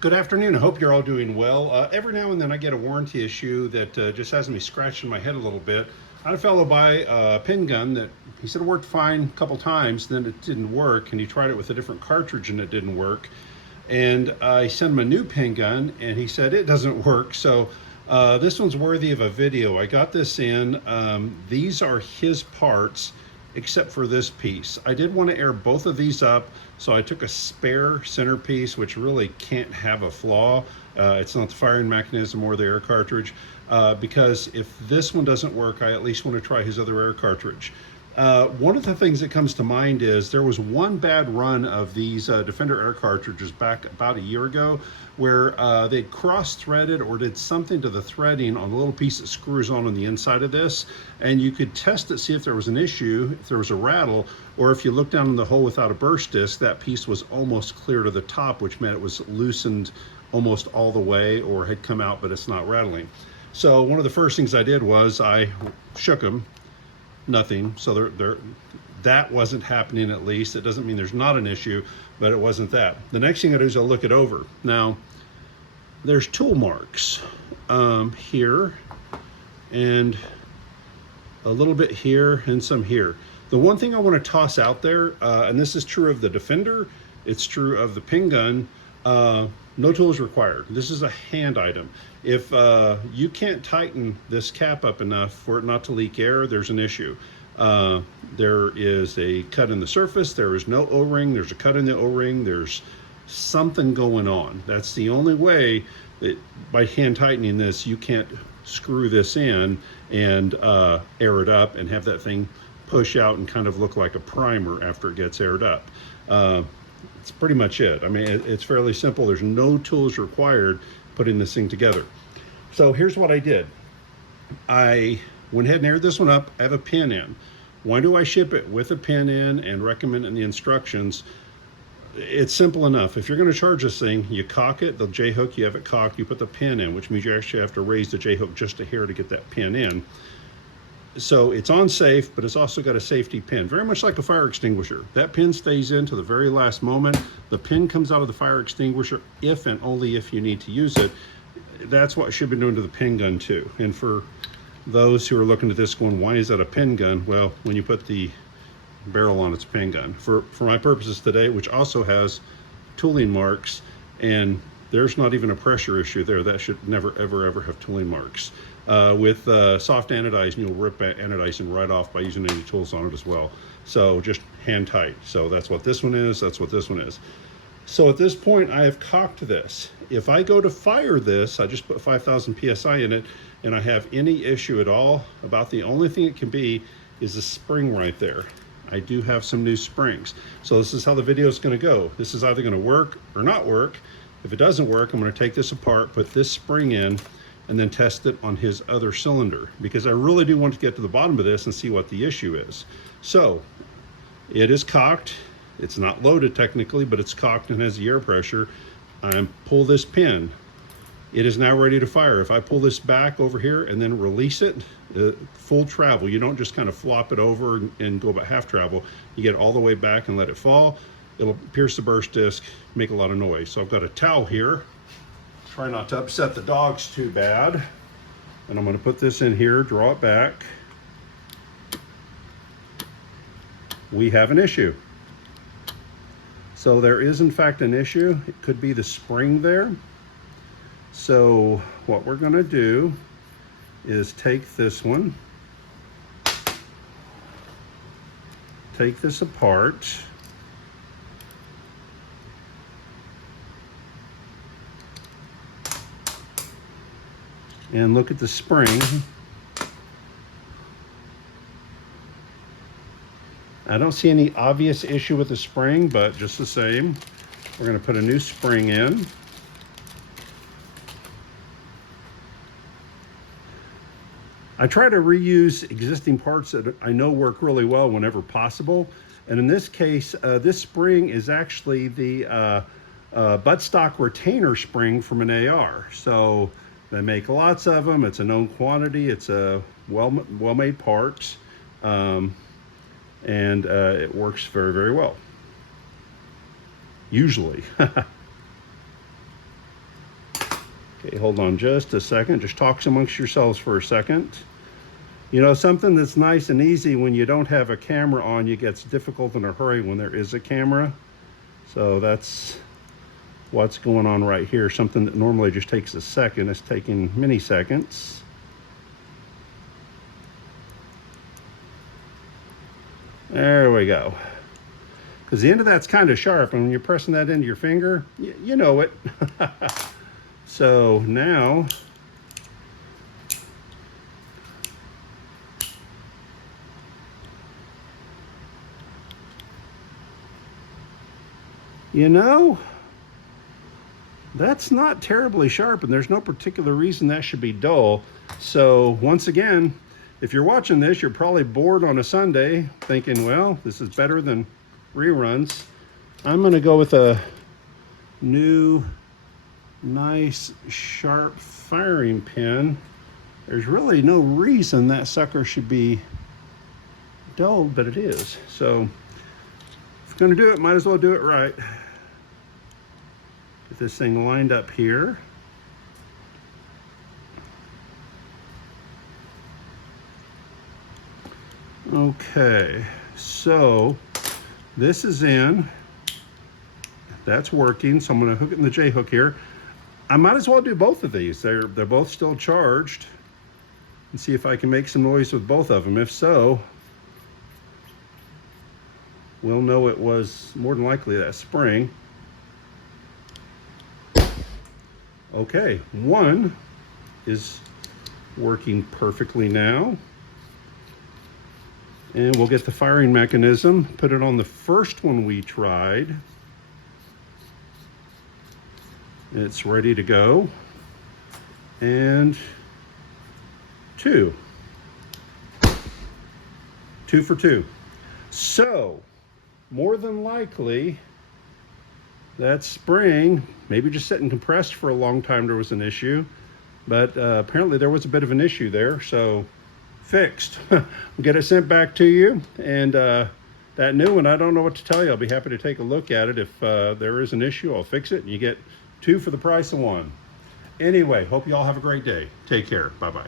Good afternoon. I hope you're all doing well. Every now and then I get a warranty issue that just has me scratching my head a little bit. I had a fellow buy a pin gun that he said it worked fine a couple times, then it didn't work, and he tried it with a different cartridge and it didn't work. And I sent him a new pin gun and he said it doesn't work. So this one's worthy of a video. I got this in. These are his parts except for this piece. I did want to air both of these up, so I took a spare centerpiece, which really can't have a flaw. It's not the firing mechanism or the air cartridge, because if this one doesn't work, I at least want to try his other air cartridge. One of the things that comes to mind is there was one bad run of these Defender air cartridges back about a year ago where they cross-threaded or did something to the threading on the little piece that screws on the inside of this, and you could test it, see if there was an issue, if there was a rattle, or if you look down in the hole without a burst disc, that piece was almost clear to the top, which meant it was loosened almost all the way or had come out, but it's not rattling. So one of the first things I did was I shook them. Nothing. So that wasn't happening. At least it doesn't mean there's not an issue, but it wasn't that. The next thing I do is I'll look it over. Now there's tool marks here and a little bit here and some here. The one thing I want to toss out there, and this is true of the Defender, it's true of the pin gun, no tools required. This is a hand item. If you can't tighten this cap up enough for it not to leak air, there's an issue. There is a cut in the surface, there is no O-ring, there's a cut in the O-ring, there's something going on. That's the only way that by hand tightening this, you can't screw this in and air it up and have that thing push out and kind of look like a primer after it gets aired up. It's pretty much it. I mean, it's fairly simple. There's no tools required putting this thing together. So here's what I did. I went ahead and aired this one up. I have a pin in. Why do I ship it with a pin in and recommend it in the instructions? It's simple enough. If you're going to charge this thing, you cock it, the J-hook, you have it cocked, you put the pin in, which means you actually have to raise the J-hook just a hair to get that pin in. So it's on safe, but it's also got a safety pin, very much like a fire extinguisher. That pin stays in to the very last moment. The pin comes out of the fire extinguisher if and only if you need to use it. That's what should be doing to the pin gun too. And for those who are looking at this going, why is that a pin gun? Well, when you put the barrel on, it's a pin gun. For my purposes today, which also has tooling marks, and there's not even a pressure issue there. That should never, ever, ever have tooling marks. With soft anodizing, you'll rip anodizing right off by using any tools on it as well. So just hand tight. So that's what this one is. That's what this one is. So at this point, I have cocked this. If I go to fire this, I just put 5,000 PSI in it, and I have any issue at all, about the only thing it can be is a spring right there. I do have some new springs. So this is how the video is going to go. This is either going to work or not work. If it doesn't work, I'm going to take this apart, put this spring in, and then test it on his other cylinder, because I really do want to get to the bottom of this and see what the issue is. So it is cocked. It's not loaded technically, but it's cocked and has the air pressure. I pull this pin. It is now ready to fire. If I pull this back over here and then release it, full travel, you don't just kind of flop it over and go about half travel. You get all the way back and let it fall. It'll pierce the burst disc, make a lot of noise. So I've got a towel here. Try not to upset the dogs too bad. And I'm going to put this in here, draw it back. We have an issue. So there is in fact an issue. It could be the spring there. So what we're going to do is take this one, take this apart, and look at the spring. I don't see any obvious issue with the spring, but just the same, we're going to put a new spring in. I try to reuse existing parts that I know work really well whenever possible. And in this case, this spring is actually the buttstock retainer spring from an AR. So they make lots of them. It's a known quantity. It's a well-made part. And it works very, very well. Usually. Okay, hold on just a second. Just talk amongst yourselves for a second. You know, something that's nice and easy when you don't have a camera on you gets difficult in a hurry when there is a camera. So that's what's going on right here. Something that normally just takes a second is taking many seconds. There we go. Because the end of that's kind of sharp, and when you're pressing that into your finger, you know it. So now, you know, that's not terribly sharp, and there's no particular reason that should be dull. So once again, if you're watching this, you're probably bored on a Sunday thinking, well, this is better than reruns. I'm going to go with a new, nice, sharp firing pin. There's really no reason that sucker should be dulled, but it is. So if you're going to do it, might as well do it right. Get this thing lined up here. Okay, so this is in, that's working, so I'm going to hook it in the J hook here. I might as well do both of these. They're both still charged, and see if I can make some noise with both of them. If so, we'll know it was more than likely that spring. Okay, one is working perfectly now. And we'll get the firing mechanism, put it on the first one we tried. It's ready to go. And two for two. So, more than likely, that spring, maybe just sitting compressed for a long time, there was an issue. But apparently there was a bit of an issue there, so fixed. We'll get it sent back to you, and that new one, I don't know what to tell you. I'll be happy to take a look at it. If there is an issue, I'll fix it, and you get two for the price of one. Anyway, hope you all have a great day. Take care. Bye-bye.